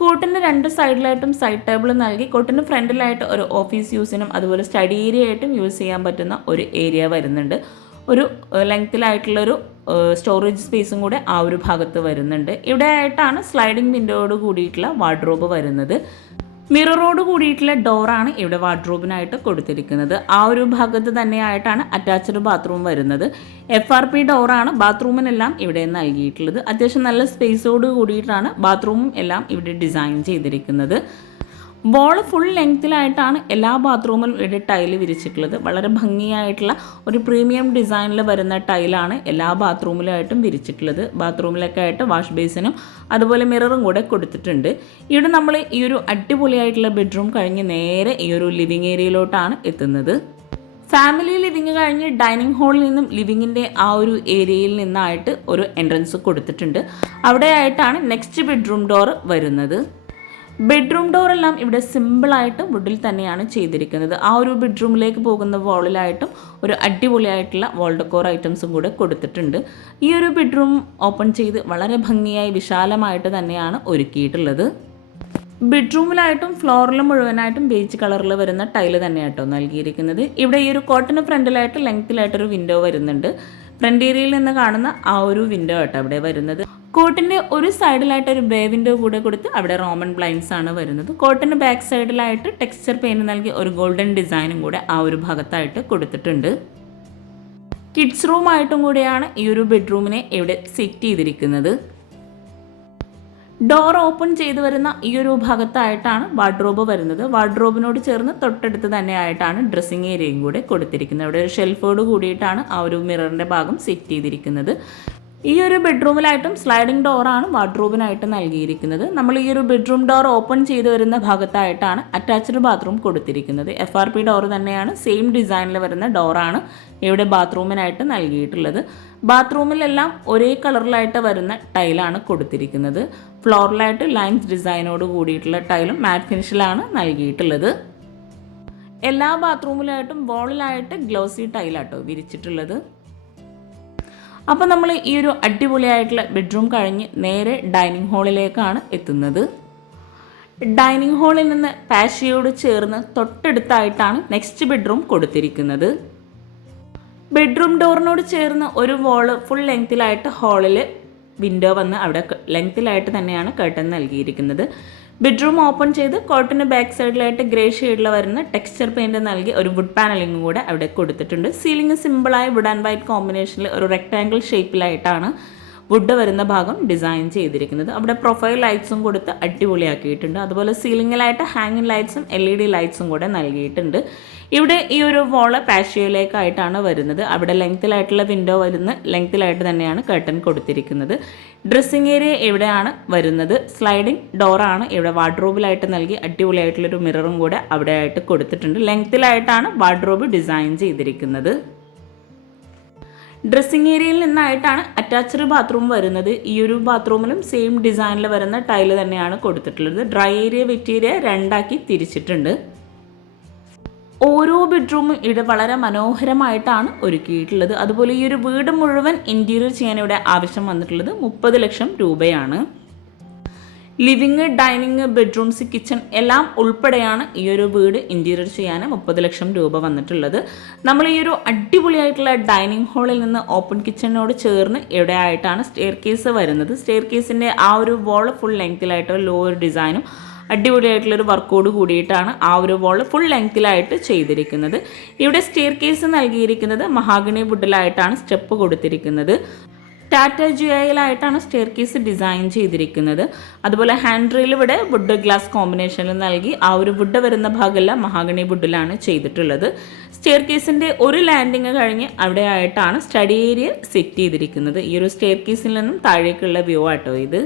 കോട്ടിന്റെ രണ്ട് സൈഡിലായിട്ടും സൈഡ് ടേബിൾ നൽകി കോട്ടിന്റെ ഫ്രണ്ടിലായിട്ട് ഒരു ഓഫീസ് യൂസിനും അതുപോലെ സ്റ്റഡി ഏരിയ ആയിട്ടും യൂസ് ചെയ്യാൻ പറ്റുന്ന ഒരു ഏരിയ വരുന്നുണ്ട്. ഒരു ലെങ്ത്തിലായിട്ടുള്ളൊരു സ്റ്റോറേജ് സ്പേസും കൂടെ ആ ഒരു ഭാഗത്ത് വരുന്നുണ്ട്. ഇവിടെ ആയിട്ടാണ് സ്ലൈഡിംഗ് വിൻഡോയോട് കൂടിയിട്ടുള്ള വാർഡ്രോബ് വരുന്നത്. മിററോട് കൂടിയിട്ടുള്ള ഡോറാണ് ഇവിടെ വാർഡ്രോബിനായിട്ട് കൊടുത്തിരിക്കുന്നത്. ആ ഒരു ഭാഗത്ത് തന്നെയായിട്ടാണ് അറ്റാച്ച്ഡ് ബാത്റൂം വരുന്നത്. എഫ് ആർ പി ഡോറാണ് ബാത്റൂമിനെല്ലാം ഇവിടെ നൽകിയിട്ടുള്ളത്. അത്യാവശ്യം നല്ല സ്പേസോട് കൂടിയിട്ടാണ് ബാത്റൂമും എല്ലാം ഇവിടെ ഡിസൈൻ ചെയ്തിരിക്കുന്നത്. വോൾ ഫുൾ ലെങ്ത്തിലായിട്ടാണ് എല്ലാ ബാത്റൂമിലും ഇവിടെ ടൈൽ വിരിച്ചിട്ടുള്ളത്. വളരെ ഭംഗിയായിട്ടുള്ള ഒരു പ്രീമിയം ഡിസൈനിൽ വരുന്ന ടൈലാണ് എല്ലാ ബാത്റൂമിലായിട്ടും വിരിച്ചിട്ടുള്ളത്. ബാത്റൂമിലൊക്കെ ആയിട്ട് വാഷ് ബേസിനും അതുപോലെ മിററും കൂടെ കൊടുത്തിട്ടുണ്ട്. ഇവിടെ നമ്മൾ ഈ ഒരു അടിപൊളിയായിട്ടുള്ള ബെഡ്റൂം കഴിഞ്ഞ് നേരെ ഈ ഒരു ലിവിങ് ഏരിയയിലോട്ടാണ് എത്തുന്നത്. ഫാമിലി ലിവിങ് കഴിഞ്ഞ് ഡൈനിങ് ഹാളിൽ നിന്നും ലിവിങ്ങിന്റെ ആ ഒരു ഏരിയയിൽ നിന്നായിട്ട് ഒരു എൻട്രൻസ് കൊടുത്തിട്ടുണ്ട്. അവിടെ ആയിട്ടാണ് നെക്സ്റ്റ് ബെഡ്റൂം ഡോർ വരുന്നത്. ബെഡ്റൂം ഡോർ എല്ലാം ഇവിടെ സിമ്പിളായിട്ട് വുഡിൽ തന്നെയാണ് ചെയ്തിരിക്കുന്നത്. ആ ഒരു ബെഡ്റൂമിലേക്ക് പോകുന്ന വോളിലായിട്ടും ഒരു അടിപൊളിയായിട്ടുള്ള വോൾ ഡെക്കോർ ഐറ്റംസും കൂടെ കൊടുത്തിട്ടുണ്ട്. ഈ ഒരു ബെഡ്റൂം ഓപ്പൺ ചെയ്ത് വളരെ ഭംഗിയായി വിശാലമായിട്ട് തന്നെയാണ് ഒരുക്കിയിട്ടുള്ളത്. ബെഡ്റൂമിലായിട്ടും ഫ്ലോറിലും മുഴുവനായിട്ടും ബേജ് കളറിൽ വരുന്ന ടൈൽ തന്നെയാട്ടോ നൽകിയിരിക്കുന്നത്. ഇവിടെ ഈ ഒരു കോട്ടന് ഫ്രണ്ടിലായിട്ട് ലെങ്ത്തിലായിട്ടൊരു വിൻഡോ വരുന്നുണ്ട്. ഫ്രണ്ട് ഏരിയയിൽ നിന്ന് കാണുന്ന ആ ഒരു വിൻഡോ ആട്ടോ അവിടെ വരുന്നത്. കോട്ടിന്റെ ഒരു സൈഡിലായിട്ട് ഒരു ബേ വിൻഡോ കൂടെ കൊടുത്ത് അവിടെ റോമൻ ബ്ലൈൻസ് ആണ് വരുന്നത്. കോട്ടിന്റെ ബാക്ക് സൈഡിലായിട്ട് ടെക്സ്ചർ പെയിന്റ് നൽകി ഒരു ഗോൾഡൻ ഡിസൈനും കൂടെ ആ ഒരു ഭാഗത്തായിട്ട് കൊടുത്തിട്ടുണ്ട്. കിഡ്സ് റൂമായിട്ടും കൂടെയാണ് ഈ ഒരു ബെഡ്റൂമിനെ ഇവിടെ സെറ്റ് ചെയ്തിരിക്കുന്നത്. ഡോർ ഓപ്പൺ ചെയ്തു വരുന്ന ഈ ഒരു ഭാഗത്തായിട്ടാണ് വാർഡ്രോബ് വരുന്നത്. വാർഡ്രോബിനോട് ചേർന്ന് തൊട്ടടുത്ത് തന്നെ ആയിട്ടാണ് ഡ്രസ്സിങ് ഏരിയയും കൂടെ കൊടുത്തിരിക്കുന്നത്. അവിടെ ഒരു ഷെൽഫോട് കൂടിയിട്ടാണ് ആ ഒരു മിററിന്റെ ഭാഗം സെറ്റ് ചെയ്തിരിക്കുന്നത്. ഈ ഒരു ബെഡ്റൂമിലായിട്ടും സ്ലൈഡിംഗ് ഡോറാണ് വാർഡ്രോബിനായിട്ട് നൽകിയിരിക്കുന്നത്. നമ്മൾ ഈ ഒരു ബെഡ്റൂം ഡോർ ഓപ്പൺ ചെയ്ത് വരുന്ന ഭാഗത്തായിട്ടാണ് അറ്റാച്ച്ഡ് ബാത്റൂം കൊടുത്തിരിക്കുന്നത്. എഫ് ആർ പി ഡോർ തന്നെയാണ് സെയിം ഡിസൈനിൽ വരുന്ന ഡോറാണ് ഇവിടെ ബാത്റൂമിനായിട്ട് നൽകിയിട്ടുള്ളത്. ബാത്റൂമിലെല്ലാം ഒരേ കളറിലായിട്ട് വരുന്ന ടൈലാണ് കൊടുത്തിരിക്കുന്നത്. ഫ്ലോറിലായിട്ട് ലൈൻസ് ഡിസൈനോട് കൂടിയിട്ടുള്ള ടൈലും മാറ്റ് ഫിനിഷിലാണ് നൽകിയിട്ടുള്ളത്. എല്ലാ ബാത്റൂമിലായിട്ടും വോളിലായിട്ട് ഗ്ലോസി ടൈലാട്ടോ വിരിച്ചിട്ടുള്ളത്. അപ്പോൾ നമ്മൾ ഈ ഒരു അടിപൊളിയായിട്ടുള്ള ബെഡ്റൂം കഴിഞ്ഞ് നേരെ ഡൈനിങ് ഹാളിലേക്കാണ് എത്തുന്നത്. ഡൈനിങ് ഹാളിൽ നിന്ന് പാഷയോട് ചേർന്ന് തൊട്ടടുത്തായിട്ടാണ് നെക്സ്റ്റ് ബെഡ്റൂം കൊടുത്തിരിക്കുന്നത്. ബെഡ്റൂം ഡോറിനോട് ചേർന്ന് ഒരു വോൾ ഫുൾ ലെങ്തിലായിട്ട് ഹാളിൽ വിൻഡോ വന്ന് അവിടെ ലെങ്തിലായിട്ട് തന്നെയാണ് കർട്ടൻ നൽകിയിരിക്കുന്നത്. ബെഡ്റൂം ഓപ്പൺ ചെയ്ത് കോട്ടിന് ബാക്ക് സൈഡിലായിട്ട് ഗ്രേ ഷെയ്ഡിൽ വരുന്ന ടെക്സ്ചർ പെയിന്റ് നൽകി ഒരു വുഡ് പാനലിംഗും കൂടെ അവിടെ കൊടുത്തിട്ടുണ്ട്. സീലിംഗ് സിമ്പിളായ വുഡ് ആൻഡ് വൈറ്റ് കോമ്പിനേഷനിൽ ഒരു റെക്ടാങ്കിൾ ഷേപ്പിലായിട്ടാണ് വുഡ് വരുന്ന ഭാഗം ഡിസൈൻ ചെയ്തിരിക്കുന്നത്. അവിടെ പ്രൊഫൈൽ ലൈറ്റ്സും കൊടുത്ത് അടിപൊളിയാക്കിയിട്ടുണ്ട്. അതുപോലെ സീലിംഗിലായിട്ട് ഹാങ്ങിങ് ലൈറ്റ്സും എൽ ഇ ഡി ലൈറ്റ്സും കൂടെ നൽകിയിട്ടുണ്ട്. ഇവിടെ ഈ ഒരു വോൾ പാഷ്യോയിലേക്കായിട്ടാണ് വരുന്നത്. അവിടെ ലെങ്ത്തിലായിട്ടുള്ള വിൻഡോ വരുന്ന ലെങ്ത്തിലായിട്ട് തന്നെയാണ് കർട്ടൻ കൊടുത്തിരിക്കുന്നത്. ഡ്രസ്സിംഗ് ഏരിയ എവിടെയാണ് വരുന്നത്. സ്ലൈഡിംഗ് ഡോറാണ് ഇവിടെ വാർഡ്രോബിലായിട്ട് നൽകി അടിപൊളിയായിട്ടുള്ളൊരു മിററും കൂടെ അവിടെ ആയിട്ട് കൊടുത്തിട്ടുണ്ട് ലെങ്ത്തിലായിട്ടാണ് വാർഡ്രോബ് ഡിസൈൻ ചെയ്തിരിക്കുന്നത്. ഡ്രസ്സിംഗ് ഏരിയയിൽ നിന്നായിട്ടാണ് അറ്റാച്ച്ഡ് ബാത്റൂം വരുന്നത്. ഈ ഒരു ബാത്റൂമിലും സെയിം ഡിസൈനിൽ വരുന്ന ടൈൽ തന്നെയാണ് കൊടുത്തിട്ടുള്ളത്. ഡ്രൈ ഏരിയ വെറ്റ് ഏരിയ രണ്ടാക്കി തിരിച്ചിട്ടുണ്ട്. ഓരോ ബെഡ്റൂമും ഇവിടെ വളരെ മനോഹരമായിട്ടാണ് ഒരുക്കിയിട്ടുള്ളത്. അതുപോലെ ഈ ഒരു വീട് മുഴുവൻ ഇന്റീരിയർ ചെയ്യാൻ ഇവിടെ ആവശ്യം വന്നിട്ടുള്ളത് മുപ്പത് ലക്ഷം രൂപയാണ്. ലിവിങ് ഡൈനിങ് ബെഡ്റൂംസ് കിച്ചൺ എല്ലാം ഉൾപ്പെടെയാണ് ഈ ഒരു വീട് ഇന്റീരിയർ ചെയ്യാൻ മുപ്പത് ലക്ഷം രൂപ വന്നിട്ടുള്ളത്. നമ്മൾ ഈ ഒരു അടിപൊളിയായിട്ടുള്ള ഡൈനിങ് ഹാളിൽ നിന്ന് ഓപ്പൺ കിച്ചണിനോട് ചേർന്ന് ഇവിടെയായിട്ടാണ് സ്റ്റെയർ കേസ് വരുന്നത്. സ്റ്റെയർ കേസിന്റെ ആ ഒരു വോൾ ഫുൾ ലെങ്ത്തിലായിട്ട് ഒരു ഡിസൈനും അടിപൊളിയായിട്ടുള്ളൊരു വർക്കോട് കൂടിയിട്ടാണ് ആ ഒരു വോൾ ഫുൾ ലെങ്ത്തിലായിട്ട് ചെയ്തിരിക്കുന്നത്. ഇവിടെ സ്റ്റെയർ കേസ് നൽകിയിരിക്കുന്നത് മഹാഗണി വുഡിലായിട്ടാണ് സ്റ്റെപ്പ് കൊടുത്തിരിക്കുന്നത്. ടാറ്റ ജിയയിലായിട്ടാണ് സ്റ്റെയർ കേസ് ഡിസൈൻ ചെയ്തിരിക്കുന്നത്. അതുപോലെ ഹാൻഡ് റെയിൽ ഇവിടെ വുഡ് ഗ്ലാസ് കോമ്പിനേഷനിൽ നൽകി ആ ഒരു വുഡ് വരുന്ന ഭാഗമെല്ലാം മഹാഗണി വുഡിലാണ് ചെയ്തിട്ടുള്ളത്. സ്റ്റെയർ കേസിന്റെ ഒരു ലാൻഡിങ് കഴിഞ്ഞ് അവിടെ ആയിട്ടാണ് സ്റ്റഡി ഏരിയ സെറ്റ് ചെയ്തിരിക്കുന്നത്. ഈ ഒരു സ്റ്റെയർ കേസിൽ നിന്നും താഴേക്കുള്ള വ്യൂ ആട്ടോ ഇത്.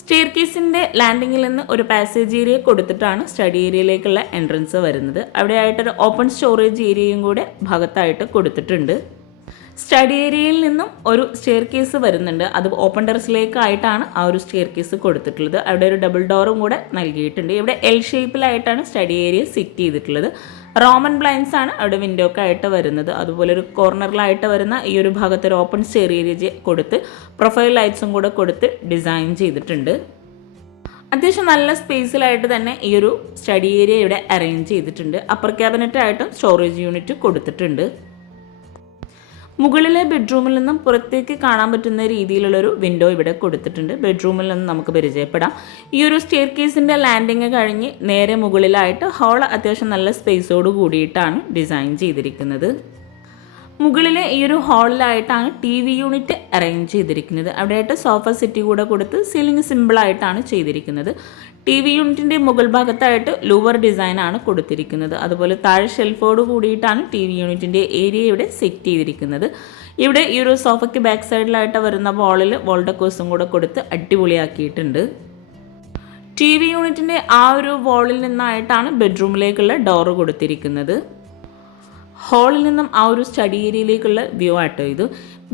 സ്റ്റെയർ കേസിന്റെ ലാൻഡിങ്ങിൽ നിന്ന് ഒരു പാസേജ് ഏരിയ കൊടുത്തിട്ടാണ് സ്റ്റഡി ഏരിയയിലേക്കുള്ള എൻട്രൻസ് വരുന്നത്. അവിടെ ആയിട്ടൊരു ഓപ്പൺ സ്റ്റോറേജ് ഏരിയയും കൂടെ ഭാഗത്തായിട്ട് കൊടുത്തിട്ടുണ്ട്. സ്റ്റഡി ഏരിയയിൽ നിന്നും ഒരു സ്റ്റെയർ കേസ് വരുന്നുണ്ട്. അത് ഓപ്പൺ ടെറസിലേക്കായിട്ടാണ് ആ ഒരു സ്റ്റെയർ കേസ് കൊടുത്തിട്ടുള്ളത്. അവിടെ ഒരു ഡബിൾ ഡോറും കൂടെ നൽകിയിട്ടുണ്ട്. ഇവിടെ എൽ ഷേപ്പിലായിട്ടാണ് സ്റ്റഡി ഏരിയ സെറ്റ് ചെയ്തിട്ടുള്ളത്. റോമൻ ബ്ലൈൻസ് ആണ് അവിടെ വിൻഡോക്ക് ആയിട്ട് വരുന്നത്. അതുപോലെ ഒരു കോർണറിലായിട്ട് വരുന്ന ഈ ഒരു ഭാഗത്ത് ഒരു ഓപ്പൺ സ്റ്റെയർ ഏരിയ കൊടുത്ത് പ്രൊഫൈൽ ലൈറ്റ്സും കൂടെ കൊടുത്ത് ഡിസൈൻ ചെയ്തിട്ടുണ്ട്. അത്യാവശ്യം നല്ല സ്പേസിലായിട്ട് തന്നെ ഈ ഒരു സ്റ്റഡി ഏരിയ ഇവിടെ അറേഞ്ച് ചെയ്തിട്ടുണ്ട്. അപ്പർ ക്യാബിനറ്റ് ആയിട്ടും സ്റ്റോറേജ് യൂണിറ്റ് കൊടുത്തിട്ടുണ്ട്. മുകളിലെ ബെഡ്റൂമിൽ നിന്നും പുറത്തേക്ക് കാണാൻ പറ്റുന്ന രീതിയിലുള്ളൊരു വിൻഡോ ഇവിടെ കൊടുത്തിട്ടുണ്ട്. ബെഡ്റൂമിൽ നിന്ന് നമുക്ക് പരിചയപ്പെടാം. ഈ ഒരു സ്റ്റെയർ കേസിന്റെ ലാൻഡിങ് കഴിഞ്ഞ് നേരെ മുകളിലായിട്ട് ഹോൾ അത്യാവശ്യം നല്ല സ്പേസോട് കൂടിയിട്ടാണ് ഡിസൈൻ ചെയ്തിരിക്കുന്നത്. മുകളിലെ ഈ ഒരു ഹാളിലായിട്ടാണ് ടി വി യൂണിറ്റ് അറേഞ്ച് ചെയ്തിരിക്കുന്നത്. അവിടെയായിട്ട് സോഫ സെറ്റി കൂടെ കൊടുത്ത് സീലിംഗ് സിമ്പിളായിട്ടാണ് ചെയ്തിരിക്കുന്നത്. ടി വി യൂണിറ്റിന്റെ മുകൾ ഭാഗത്തായിട്ട് ലൂവർ ഡിസൈനാണ് കൊടുത്തിരിക്കുന്നത്. അതുപോലെ താഴെ ഷെൽഫോട് കൂടിയിട്ടാണ് ടി വി യൂണിറ്റിന്റെ ഏരിയ ഇവിടെ സെറ്റ് ചെയ്തിരിക്കുന്നത്. ഇവിടെ ഈ ഒരു സോഫയ്ക്ക് ബാക്ക് സൈഡിലായിട്ട് വരുന്ന വാളിൽ വോൾഡക്കോസും കൂടെ കൊടുത്ത് അടിപൊളിയാക്കിയിട്ടുണ്ട്. ടി വി യൂണിറ്റിന്റെ ആ ഒരു വാളിൽ നിന്നായിട്ടാണ് ബെഡ്റൂമിലേക്കുള്ള ഡോറ് കൊടുത്തിരിക്കുന്നത്. ഹാളിൽ നിന്നും ആ ഒരു സ്റ്റഡി ഏരിയയിലേക്കുള്ള വ്യൂ ആട്ടോ ഇത്.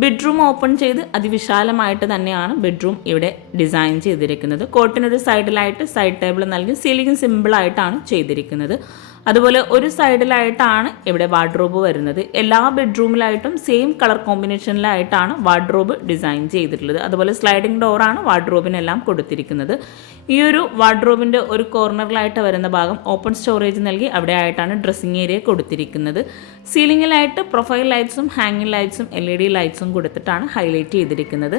ബെഡ്റൂം ഓപ്പൺ ചെയ്ത് അതിവിശാലമായിട്ട് തന്നെയാണ് ബെഡ്റൂം ഇവിടെ ഡിസൈൻ ചെയ്തിരിക്കുന്നത്. കോട്ടിനൊരു സൈഡിലായിട്ട് സൈഡ് ടേബിൾ നൽകി സീലിംഗ് സിമ്പിളായിട്ടാണ് ചെയ്തിരിക്കുന്നത്. അതുപോലെ ഒരു സൈഡിലായിട്ടാണ് ഇവിടെ വാർഡ്രോബ് വരുന്നത്. എല്ലാ ബെഡ്റൂമിലായിട്ടും സെയിം കളർ കോമ്പിനേഷനിലായിട്ടാണ് വാർഡ്രോബ് ഡിസൈൻ ചെയ്തിട്ടുള്ളത്. അതുപോലെ സ്ലൈഡിംഗ് ഡോറാണ് വാർഡ്രോബിനെല്ലാം കൊടുത്തിരിക്കുന്നത്. ഈ ഒരു വാർഡ്രോബിന്റെ ഒരു കോർണറിലായിട്ട് വരുന്ന ഭാഗം ഓപ്പൺ സ്റ്റോറേജ് നൽകി അവിടെ ആയിട്ടാണ് ഡ്രസ്സിങ് ഏരിയ കൊടുത്തിരിക്കുന്നത്. സീലിംഗിലായിട്ട് പ്രൊഫൈൽ ലൈറ്റ്സും ഹാങ്ങിങ് ലൈറ്റ്സും എൽ ഇ ഡി ലൈറ്റ്സും കൊടുത്തിട്ടാണ് ഹൈലൈറ്റ് ചെയ്തിരിക്കുന്നത്.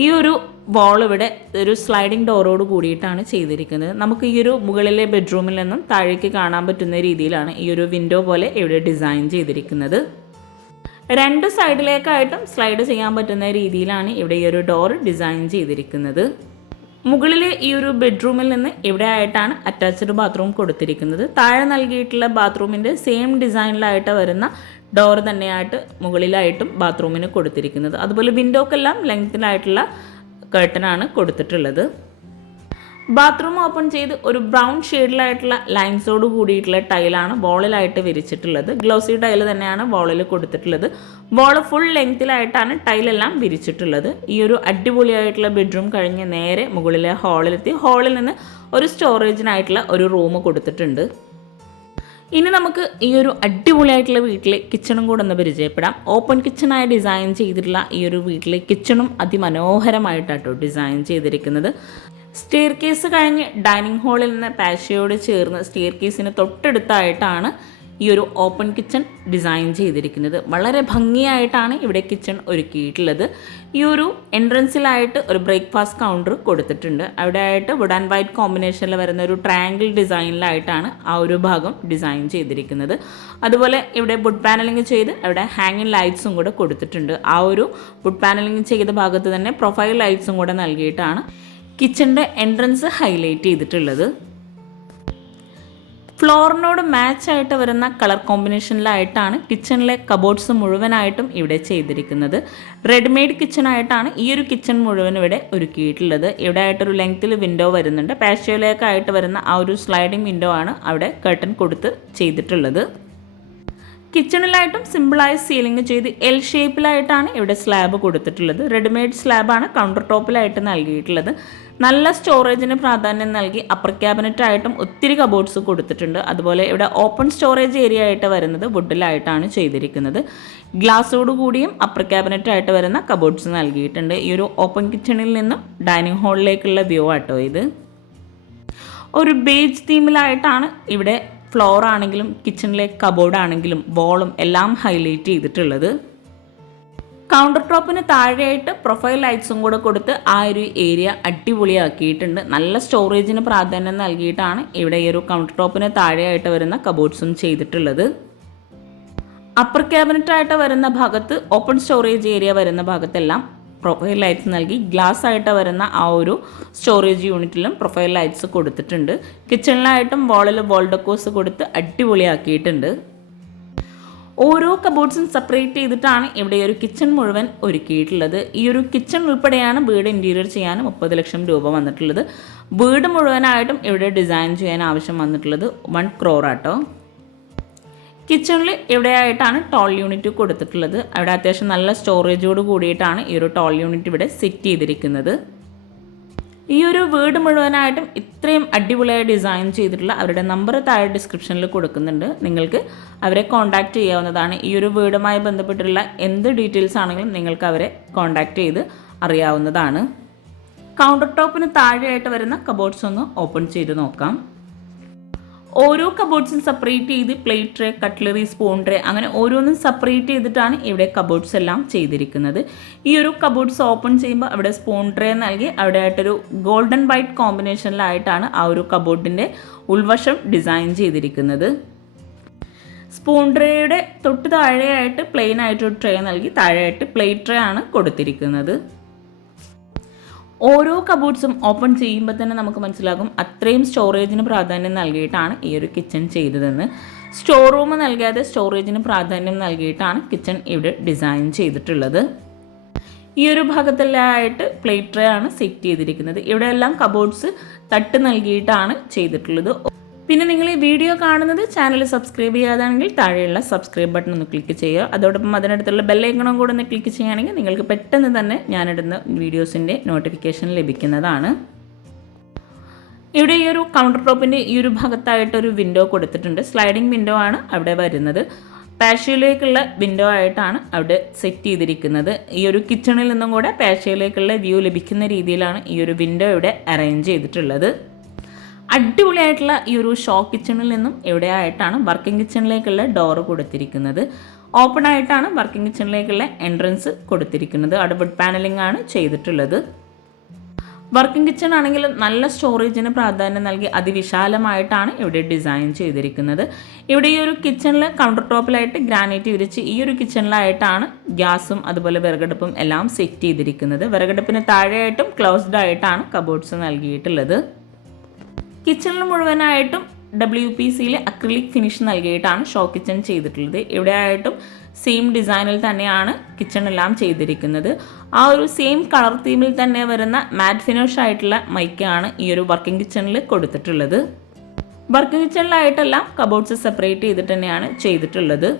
ഈ ഒരു വോൾ ഇവിടെ ഒരു സ്ലൈഡിംഗ് ഡോറോട് കൂടിയിട്ടാണ് ചെയ്തിരിക്കുന്നത്. നമുക്ക് ഈ ഒരു മുകളിലെ ബെഡ്റൂമിൽ നിന്നും താഴേക്ക് കാണാൻ പറ്റുന്ന രീതിയിലാണ് ഈ ഒരു വിൻഡോ പോലെ ഇവിടെ ഡിസൈൻ ചെയ്തിരിക്കുന്നത്. രണ്ട് സൈഡിലേക്കായിട്ടും സ്ലൈഡ് ചെയ്യാൻ പറ്റുന്ന രീതിയിലാണ് ഇവിടെ ഈ ഒരു ഡോർ ഡിസൈൻ ചെയ്തിരിക്കുന്നത്. മുകളിലെ ഈ ഒരു ബെഡ്റൂമിൽ നിന്ന് ഇവിടെ ആയിട്ടാണ് അറ്റാച്ച്ഡ് ബാത്റൂം കൊടുത്തിരിക്കുന്നത്. താഴെ നൽകിയിട്ടുള്ള ബാത്റൂമിന്റെ സെയിം ഡിസൈനിലായിട്ട് വരുന്ന ഡോർ തന്നെയായിട്ട് മുകളിലായിട്ടും ബാത്റൂമിന് കൊടുത്തിരിക്കുന്നത്. അതുപോലെ വിൻഡോക്കെല്ലാം ലെങ്ത്തിലായിട്ടുള്ള കേട്ടനാണ് കൊടുത്തിട്ടുള്ളത്. ബാത്റൂം ഓപ്പൺ ചെയ്ത് ഒരു ബ്രൗൺ ഷെയ്ഡിലായിട്ടുള്ള ലൈൻസോട് കൂടിയിട്ടുള്ള ടൈലാണ് വോളിലായിട്ട് വിരിച്ചിട്ടുള്ളത്. ഗ്ലോസി ടൈൽ തന്നെയാണ് വോളിൽ കൊടുത്തിട്ടുള്ളത്. വോൾ ഫുൾ ലെങ്ത്തിലായിട്ടാണ് ടൈലെല്ലാം വിരിച്ചിട്ടുള്ളത്. ഈ ഒരു അടിപൊളിയായിട്ടുള്ള ബെഡ്റൂം കഴിഞ്ഞ് നേരെ മുകളിലെ ഹാളിലെത്തി ഹാളിൽ നിന്ന് ഒരു സ്റ്റോറേജിനായിട്ടുള്ള ഒരു റൂം കൊടുത്തിട്ടുണ്ട്. ഇനി നമുക്ക് ഈ ഒരു അടിപൊളിയായിട്ടുള്ള വീട്ടിലെ കിച്ചണും കൂടെ ഒന്ന് പരിചയപ്പെടാം. ഓപ്പൺ കിച്ചണായി ഡിസൈൻ ചെയ്തിട്ടുള്ള ഈ ഒരു വീട്ടിലെ കിച്ചണും അതിമനോഹരമായിട്ടാട്ടോ ഡിസൈൻ ചെയ്തിരിക്കുന്നത്. സ്റ്റെയർ കേസ് കഴിഞ്ഞ് ഡൈനിങ് ഹാളിൽ നിന്ന് പാഷയോട് ചേർന്ന് സ്റ്റെയർ കേസിന് തൊട്ടടുത്തായിട്ടാണ് ഈ ഒരു ഓപ്പൺ കിച്ചൺ ഡിസൈൻ ചെയ്തിരിക്കുന്നത്. വളരെ ഭംഗിയായിട്ടാണ് ഇവിടെ കിച്ചൺ ഒരുക്കിയിട്ടുള്ളത്. ഈ ഒരു എൻട്രൻസിലായിട്ട് ഒരു ബ്രേക്ക്ഫാസ്റ്റ് കൗണ്ടർ കൊടുത്തിട്ടുണ്ട്. അവിടെ ആയിട്ട് വുഡ് ആൻഡ് വൈറ്റ് കോമ്പിനേഷനിൽ വരുന്ന ഒരു ട്രയാങ്കിൾ ഡിസൈനിലായിട്ടാണ് ആ ഒരു ഭാഗം ഡിസൈൻ ചെയ്തിരിക്കുന്നത്. അതുപോലെ ഇവിടെ വുഡ് പാനലിംഗ് ചെയ്ത് അവിടെ ഹാങ്ങിങ് ലൈറ്റ്സും കൂടെ കൊടുത്തിട്ടുണ്ട്. ആ ഒരു വുഡ് പാനലിംഗ് ചെയ്ത ഭാഗത്ത് തന്നെ പ്രൊഫൈൽ ലൈറ്റ്സും കൂടെ നൽകിയിട്ടാണ് കിച്ചണിന്റെ എൻട്രൻസ് ഹൈലൈറ്റ് ചെയ്തിട്ടുള്ളത്. ഫ്ലോറിനോട് മാച്ച് ആയിട്ട് വരുന്ന കളർ കോമ്പിനേഷനിലായിട്ടാണ് കിച്ചണിലെ കബോർഡ്സ് മുഴുവനായിട്ടും ഇവിടെ ചെയ്തിരിക്കുന്നത്. റെഡിമെയ്ഡ് കിച്ചണായിട്ടാണ് ഈ ഒരു കിച്ചൺ മുഴുവൻ ഇവിടെ ഒരുക്കിയിട്ടുള്ളത്. ഇവിടെ ആയിട്ടൊരു ലെങ്ത്തിൽ വിൻഡോ വരുന്നുണ്ട്. പാഷ്യോയിലേക്കായിട്ട് വരുന്ന ആ ഒരു സ്ലൈഡിംഗ് വിൻഡോ ആണ് അവിടെ കർട്ടൻ കൊടുത്ത് ചെയ്തിട്ടുള്ളത്. കിച്ചണിലായിട്ടും സിമ്പിളായി സീലിംഗ് ചെയ്ത് എൽ ഷേപ്പിലായിട്ടാണ് ഇവിടെ സ്ലാബ് കൊടുത്തിട്ടുള്ളത്. റെഡിമെയ്ഡ് സ്ലാബാണ് കൗണ്ടർ ടോപ്പിലായിട്ട് നൽകിയിട്ടുള്ളത്. നല്ല സ്റ്റോറേജിന് പ്രാധാന്യം നൽകി അപ്പർ ക്യാബിനറ്റ് ആയിട്ടും ഒത്തിരി കബോർഡ്സ് കൊടുത്തിട്ടുണ്ട്. അതുപോലെ ഇവിടെ ഓപ്പൺ സ്റ്റോറേജ് ഏരിയ ആയിട്ട് വരുന്നത് വുഡിലായിട്ടാണ് ചെയ്തിരിക്കുന്നത്. ഗ്ലാസ്സോട് കൂടിയും അപ്പർ ക്യാബിനറ്റ് ആയിട്ട് വരുന്ന കബോർഡ്സ് നൽകിയിട്ടുണ്ട്. ഈ ഒരു ഓപ്പൺ കിച്ചണിൽ നിന്നും ഡൈനിങ് ഹാളിലേക്കുള്ള വ്യൂ ആട്ടോ ഇത്. ഒരു ബേജ് തീമിലായിട്ടാണ് ഇവിടെ ഫ്ലോർ ആണെങ്കിലും കിച്ചണിലെ കബോർഡ് ആണെങ്കിലും വോളും എല്ലാം ഹൈലൈറ്റ് ചെയ്തിട്ടുള്ളത്. കൗണ്ടർ ടോപ്പിന് താഴെയായിട്ട് പ്രൊഫൈൽ ലൈറ്റ്സും കൂടെ കൊടുത്ത് ആ ഒരു ഏരിയ അടിപൊളിയാക്കിയിട്ടുണ്ട്. നല്ല സ്റ്റോറേജിന് പ്രാധാന്യം നൽകിയിട്ടാണ് ഇവിടെ ഈ ഒരു കൗണ്ടർ ടോപ്പിന് താഴെയായിട്ട് വരുന്ന കബോർഡ്സും ചെയ്തിട്ടുള്ളത്. അപ്പർ ക്യാബിനറ്റ് ആയിട്ട് വരുന്ന ഭാഗത്ത് ഓപ്പൺ സ്റ്റോറേജ് ഏരിയ വരുന്ന ഭാഗത്തെല്ലാം പ്രൊഫൈൽ ലൈറ്റ്സ് നൽകി ഗ്ലാസ് ആയിട്ട് വരുന്ന ആ ഒരു സ്റ്റോറേജ് യൂണിറ്റിലും പ്രൊഫൈൽ ലൈറ്റ്സ് കൊടുത്തിട്ടുണ്ട്. കിച്ചണിലായിട്ടും വാളിൽ വോൾഡക്കോസ് കൊടുത്ത് അടിപൊളിയാക്കിയിട്ടുണ്ട്. ഓരോ കബോർഡ്സും സെപ്പറേറ്റ് ചെയ്തിട്ടാണ് ഇവിടെ ഒരു കിച്ചൺ മുഴുവൻ ഒരുക്കിയിട്ടുള്ളത്. ഈ ഒരു കിച്ചൺ ഉൾപ്പെടെയാണ് വീട് ഇന്റീരിയർ ചെയ്യാൻ മുപ്പത് ലക്ഷം രൂപ വന്നിട്ടുള്ളത്. വീട് മുഴുവനായിട്ടും ഇവിടെ ഡിസൈൻ ചെയ്യാൻ ആവശ്യം വന്നിട്ടുള്ളത് വൺ ക്രോർ ആട്ടോ. കിച്ചണിൽ ഇവിടെയായിട്ടാണ് ടോൾ യൂണിറ്റ് കൊടുത്തിട്ടുള്ളത്. അവിടെ അത്യാവശ്യം നല്ല സ്റ്റോറേജോട് കൂടിയിട്ടാണ് ഈ ഒരു ടോൾ യൂണിറ്റ് ഇവിടെ സെറ്റ് ചെയ്തിരിക്കുന്നത്. ഈ ഒരു വീട് മുഴുവനായിട്ടും ഇത്രയും അടിപൊളിയായി ഡിസൈൻ ചെയ്തിട്ടുള്ള അവരുടെ നമ്പർ താഴെ ഡിസ്ക്രിപ്ഷനിൽ കൊടുക്കുന്നുണ്ട്. നിങ്ങൾക്ക് അവരെ കോൺടാക്റ്റ് ചെയ്യാവുന്നതാണ്. ഈ ഒരു വീടുമായി ബന്ധപ്പെട്ടുള്ള എന്ത് ഡീറ്റെയിൽസ് ആണെങ്കിലും നിങ്ങൾക്ക് അവരെ കോൺടാക്റ്റ് ചെയ്ത് അറിയാവുന്നതാണ്. കൗണ്ടർ ടോപ്പിന് താഴെയായിട്ട് വരുന്ന കബോർഡ്സ് ഒന്ന് ഓപ്പൺ ചെയ്ത് നോക്കാം. ഓരോ കബോർഡ്സും സെപ്പറേറ്റ് ചെയ്ത് plate tray cutlery spoon tray അങ്ങനെ ഓരോന്നും സെപ്പറേറ്റ് ചെയ്തിട്ടാണ് ഇവിടെ കബോർഡ്സ് എല്ലാം ചെയ്തിരിക്കുന്നത്. ഈ ഒരു കബോർഡ്സ് ഓപ്പൺ ചെയ്യുമ്പോൾ അവിടെ സ്പൂൺ ട്രേ നൽകി അവിടെ ആയിട്ടൊരു ഗോൾഡൻ വൈറ്റ് കോമ്പിനേഷനിലായിട്ടാണ് ആ ഒരു കബോർഡിന്റെ ഉൾവശം ഡിസൈൻ ചെയ്തിരിക്കുന്നത്. സ്പൂൺ ട്രേയുടെ തൊട്ട് താഴെയായിട്ട് പ്ലെയിൻ ആയിട്ടൊരു ട്രേ നൽകി താഴെയായിട്ട് പ്ലേറ്റ് ട്രേ ആണ് കൊടുത്തിരിക്കുന്നത്. ഓരോ കബോർഡ്സും ഓപ്പൺ ചെയ്യുമ്പോൾ തന്നെ നമുക്ക് മനസ്സിലാകും അത്രയും സ്റ്റോറേജിന് പ്രാധാന്യം നൽകിയിട്ടാണ് ഈ ഒരു കിച്ചൺ ചെയ്തതെന്ന്. സ്റ്റോർ റൂം നൽകാതെ സ്റ്റോറേജിന് പ്രാധാന്യം നൽകിയിട്ടാണ് കിച്ചൺ ഇവിടെ ഡിസൈൻ ചെയ്തിട്ടുള്ളത്. ഈ ഒരു ഭാഗത്തെല്ലാമായിട്ട് പ്ലേറ്റ് ട്രേ ആണ് സെറ്റ് ചെയ്തിരിക്കുന്നത്. ഇവിടെയെല്ലാം കബോർഡ്സ് തട്ട് നൽകിയിട്ടാണ് ചെയ്തിട്ടുള്ളത്. പിന്നെ നിങ്ങൾ ഈ വീഡിയോ കാണുന്നത് ചാനൽ സബ്സ്ക്രൈബ് ചെയ്യാതാണെങ്കിൽ താഴെയുള്ള സബ്സ്ക്രൈബ് ബട്ടൺ ഒന്ന് ക്ലിക്ക് ചെയ്യുക. അതോടൊപ്പം അതിനടുത്തുള്ള ബെല്ലൈക്കണം കൂടെ ഒന്ന് ക്ലിക്ക് ചെയ്യുകയാണെങ്കിൽ നിങ്ങൾക്ക് പെട്ടെന്ന് തന്നെ ഞാനിടുന്ന വീഡിയോസിന്റെ നോട്ടിഫിക്കേഷൻ ലഭിക്കുന്നതാണ്. ഇവിടെ ഈ ഒരു കൗണ്ടർ ടോപ്പിന്റെ ഈ ഒരു ഭാഗത്തായിട്ട് ഒരു വിൻഡോ കൊടുത്തിട്ടുണ്ട്. സ്ലൈഡിംഗ് വിൻഡോ ആണ് അവിടെ വരുന്നത്. പാഷ്യയിലേക്കുള്ള വിൻഡോ ആയിട്ടാണ് അവിടെ സെറ്റ് ചെയ്തിരിക്കുന്നത്. ഈ ഒരു കിച്ചണിൽ നിന്നും കൂടെ പാഷ്യയിലേക്കുള്ള വ്യൂ ലഭിക്കുന്ന രീതിയിലാണ് ഈ ഒരു വിൻഡോ ഇവിടെ അറേഞ്ച് ചെയ്തിട്ടുള്ളത്. അടിപൊളിയായിട്ടുള്ള ഈ ഒരു ഷോ കിച്ചണിൽ നിന്നും എവിടെയായിട്ടാണ് വർക്കിംഗ് കിച്ചണിലേക്കുള്ള ഡോർ കൊടുത്തിരിക്കുന്നത്. ഓപ്പൺ ആയിട്ടാണ് വർക്കിംഗ് കിച്ചണിലേക്കുള്ള എൻട്രൻസ് കൊടുത്തിരിക്കുന്നത്. അവിടെ വുഡ് പാനലിംഗ് ആണ് ചെയ്തിട്ടുള്ളത്. വർക്കിംഗ് കിച്ചൺ ആണെങ്കിൽ നല്ല സ്റ്റോറേജിന് പ്രാധാന്യം നൽകി അതിവിശാലമായിട്ടാണ് ഇവിടെ ഡിസൈൻ ചെയ്തിരിക്കുന്നത്. ഇവിടെ ഈ ഒരു കിച്ചണിൽ കൗണ്ടർ ടോപ്പിലായിട്ട് ഗ്രാനൈറ്റ് വിരിച്ച് ഈ ഒരു കിച്ചണിലായിട്ടാണ് ഗ്യാസും അതുപോലെ വിറകടുപ്പും എല്ലാം സെറ്റ് ചെയ്തിരിക്കുന്നത്. വിറകടുപ്പിന് താഴെയായിട്ടും ക്ലോസ്ഡ് ആയിട്ടാണ് കബോർഡ്സ് നൽകിയിട്ടുള്ളത്. കിച്ചണിൽ മുഴുവനായിട്ടും ഡബ്ല്യു പി സിയിൽ അക്രിലിക് ഫിനിഷ് നൽകിയിട്ടാണ് ഷോ കിച്ചൺ ചെയ്തിട്ടുള്ളത്. ഇവിടെ ആയിട്ടും സെയിം ഡിസൈനിൽ തന്നെയാണ് കിച്ചൺ എല്ലാം ചെയ്തിരിക്കുന്നത്. ആ ഒരു സെയിം കളർ തീമിൽ തന്നെ വരുന്ന മാറ്റ് ഫിനിഷ് ആയിട്ടുള്ള മൈക്കാണ് ഈ ഒരു വർക്കിംഗ് കിച്ചണിൽ കൊടുത്തിട്ടുള്ളത്. വർക്കിംഗ് കിച്ചണിലായിട്ടെല്ലാം കബോർഡ്സ് സെപ്പറേറ്റ് ചെയ്തിട്ട് തന്നെയാണ് ചെയ്തിട്ടുള്ളത്.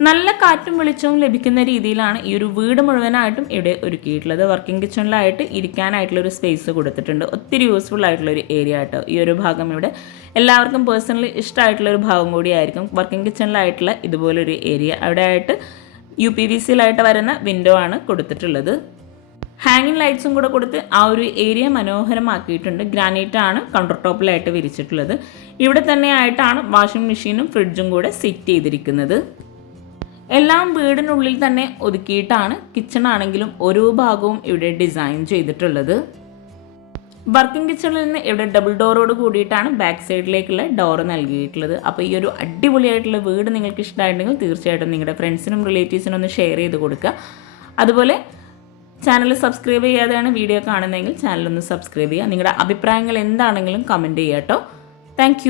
നല്ല കാറ്റും വെളിച്ചവും ലഭിക്കുന്ന രീതിയിലാണ് ഈ ഒരു വീട് മുഴുവനായിട്ടും ഇവിടെ ഒരുക്കിയിട്ടുള്ളത്. വർക്കിംഗ് കിച്ചണിലായിട്ട് ഇരിക്കാനായിട്ടുള്ള ഒരു സ്പേസ് കൊടുത്തിട്ടുണ്ട്. ഒത്തിരി യൂസ്ഫുൾ ആയിട്ടുള്ള ഒരു ഏരിയ ആട്ടോ. ഈ ഒരു ഭാഗം ഇവിടെ എല്ലാവർക്കും പേഴ്സണലി ഇഷ്ടമായിട്ടുള്ള ഒരു ഭാഗം കൂടിയായിരിക്കും. വർക്കിംഗ് കിച്ചണിലായിട്ടുള്ള ഇതുപോലൊരു ഏരിയ അവിടെ ആയിട്ട് യു പി വി സിയിലായിട്ട് വരുന്ന വിൻഡോ ആണ് കൊടുത്തിട്ടുള്ളത്. ഹാങ്ങിങ് ലൈറ്റ്സും കൂടെ കൊടുത്ത് ആ ഒരു ഏരിയ മനോഹരമാക്കിയിട്ടുണ്ട്. ഗ്രാനൈറ്റ് ആണ് കൗണ്ടർ ടോപ്പിലായിട്ട് വിരിച്ചിട്ടുള്ളത്. ഇവിടെ തന്നെയായിട്ടാണ് വാഷിംഗ് മെഷീനും ഫ്രിഡ്ജും കൂടെ സെറ്റ് ചെയ്തിരിക്കുന്നത്. എല്ലാം വീടിനുള്ളിൽ തന്നെ ഒതുക്കിയിട്ടാണ് കിച്ചൺ ആണെങ്കിലും ഓരോ ഭാഗവും ഇവിടെ ഡിസൈൻ ചെയ്തിട്ടുള്ളത്. വർക്കിംഗ് കിച്ചണിൽ നിന്ന് ഇവിടെ ഡബിൾ ഡോറോട് കൂടിയിട്ടാണ് ബാക്ക് സൈഡിലേക്കുള്ള ഡോർ നൽകിയിട്ടുള്ളത്. അപ്പോൾ ഈ ഒരു അടിപൊളിയായിട്ടുള്ള വീട് നിങ്ങൾക്ക് ഇഷ്ടമായിട്ടുണ്ടെങ്കിൽ തീർച്ചയായിട്ടും നിങ്ങളുടെ ഫ്രണ്ട്സിനും റിലേറ്റീവ്സിനും ഒന്ന് ഷെയർ ചെയ്ത് കൊടുക്കുക. അതുപോലെ ചാനൽ സബ്സ്ക്രൈബ് ചെയ്യാതെയാണ് വീഡിയോ കാണുന്നതെങ്കിൽ ചാനൽ ഒന്ന് സബ്സ്ക്രൈബ് ചെയ്യുക. നിങ്ങളുടെ അഭിപ്രായങ്ങൾ എന്താണെങ്കിലും കമന്റ് ചെയ്യാം കേട്ടോ. താങ്ക്